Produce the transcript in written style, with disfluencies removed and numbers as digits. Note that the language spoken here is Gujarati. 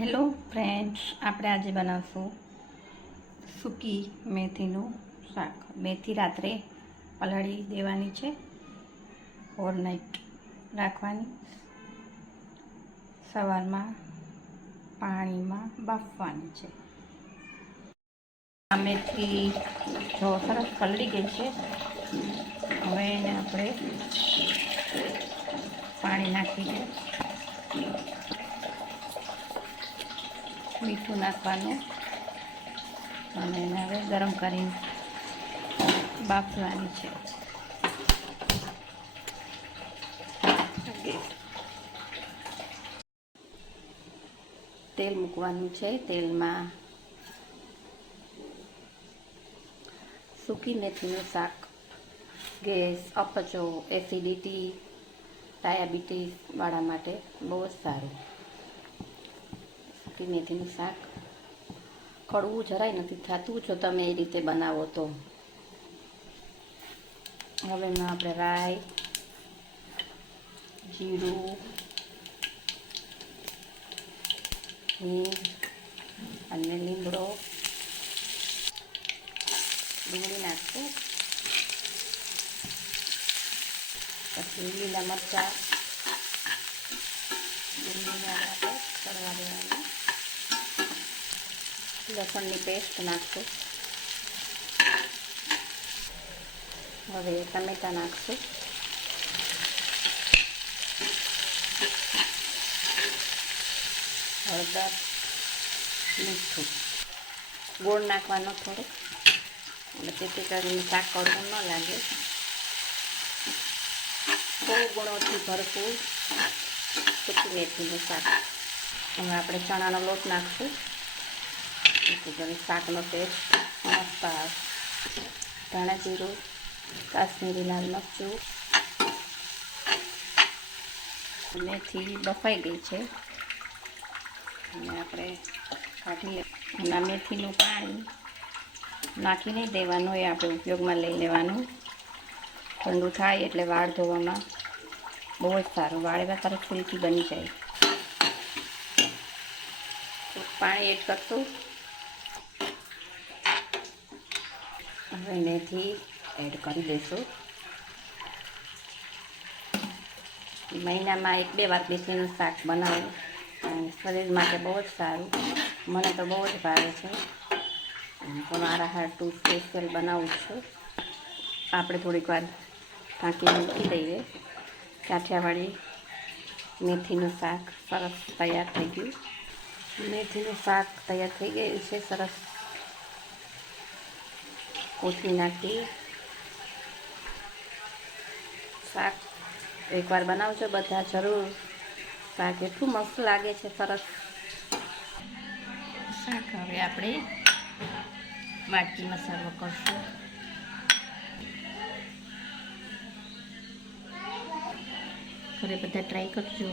હેલો ફ્રેન્ડ્સ, આપણે આજે બનાવશું સૂકી મેથીનું શાક. મેથી રાત્રે પલાળી દેવાની છે, ઓવરનાઇટ રાખવાની, સવારમાં પાણીમાં બાફવાની છે. આ મેથી જો સરસ પલળી ગઈ છે. હવે એને આપણે પાણી નાખીને મીઠું નાખવાનું અને એને હવે ગરમ કરીને બાફવાની છે. તેલ મૂકવાનું છે. તેલમાં સૂકી મેથીનું શાક ગેસ, અપચો, એસિડિટી, ડાયાબિટીસ વાળા માટે બહુ જ સારું. સૂકી મેથીનું શાક કડવું જરાય નથી થતું જો તમે એ રીતે બનાવો તો. હવે એમાં આપણે રાઈ, જીરું, હિંગ અને લીમડો, ડુંગળી નાખશું, પછી લીલા મરચાં, ડુંગળીને આપણે તળવા દેવાનું, લસણની પેસ્ટ નાખશું. હવે ટમેટાં નાખશું, હળદર, મીઠું, ગોળ નાખવાનો થોડો, એટલે જેથી કરીને શાક કડવું ન લાગે. બહુ ગુણોથી ભરપૂર સૂકી મેથીનું શાક. હવે આપણે ચણાનો લોટ નાખશું, જેથી કરીને શાકનો ટેસ્ટ મસ્ત આવે. ધાણા જીરું, કાશ્મીરી લાલ મરચું, મેથી બફાઈ ગઈ છે અને આપણે કાઢી અને મેથીનું પાણી નાખી નહીં દેવાનું, એ આપણે ઉપયોગમાં લઈ લેવાનું. ઠંડુ થાય એટલે વાળ ધોવામાં બહુ જ સારું, વાળ એવા સરસ સિલ્કી બની જાય. તો પાણી એડ કરશું. હવે મેથી એડ કરી દઈશું. મહિનામાં 1-2 વાર મેથીનું શાક બનાવું અને શરીર માટે બહુ જ સારું. મને તો બહુ જ ભાવે છે. મારા હાટું સ્પેશિયલ બનાવું છું. આપણે થોડીક વાર ઢાંકીને મૂકી દઈએ. કાઠિયાવાડી મેથીનું શાક સરસ તૈયાર થઈ ગયું. મેથીનું શાક તૈયાર થઈ ગયું છે. સરસ કોથળી નાખી શાક એકવાર બનાવજો બધા જરૂર. શાક એટલું મસ્ત લાગે છે, સરસ શાક. હવે આપણે વાટકીમાં સર્વ કરશું. ઘરે બધા ટ્રાય કરજો.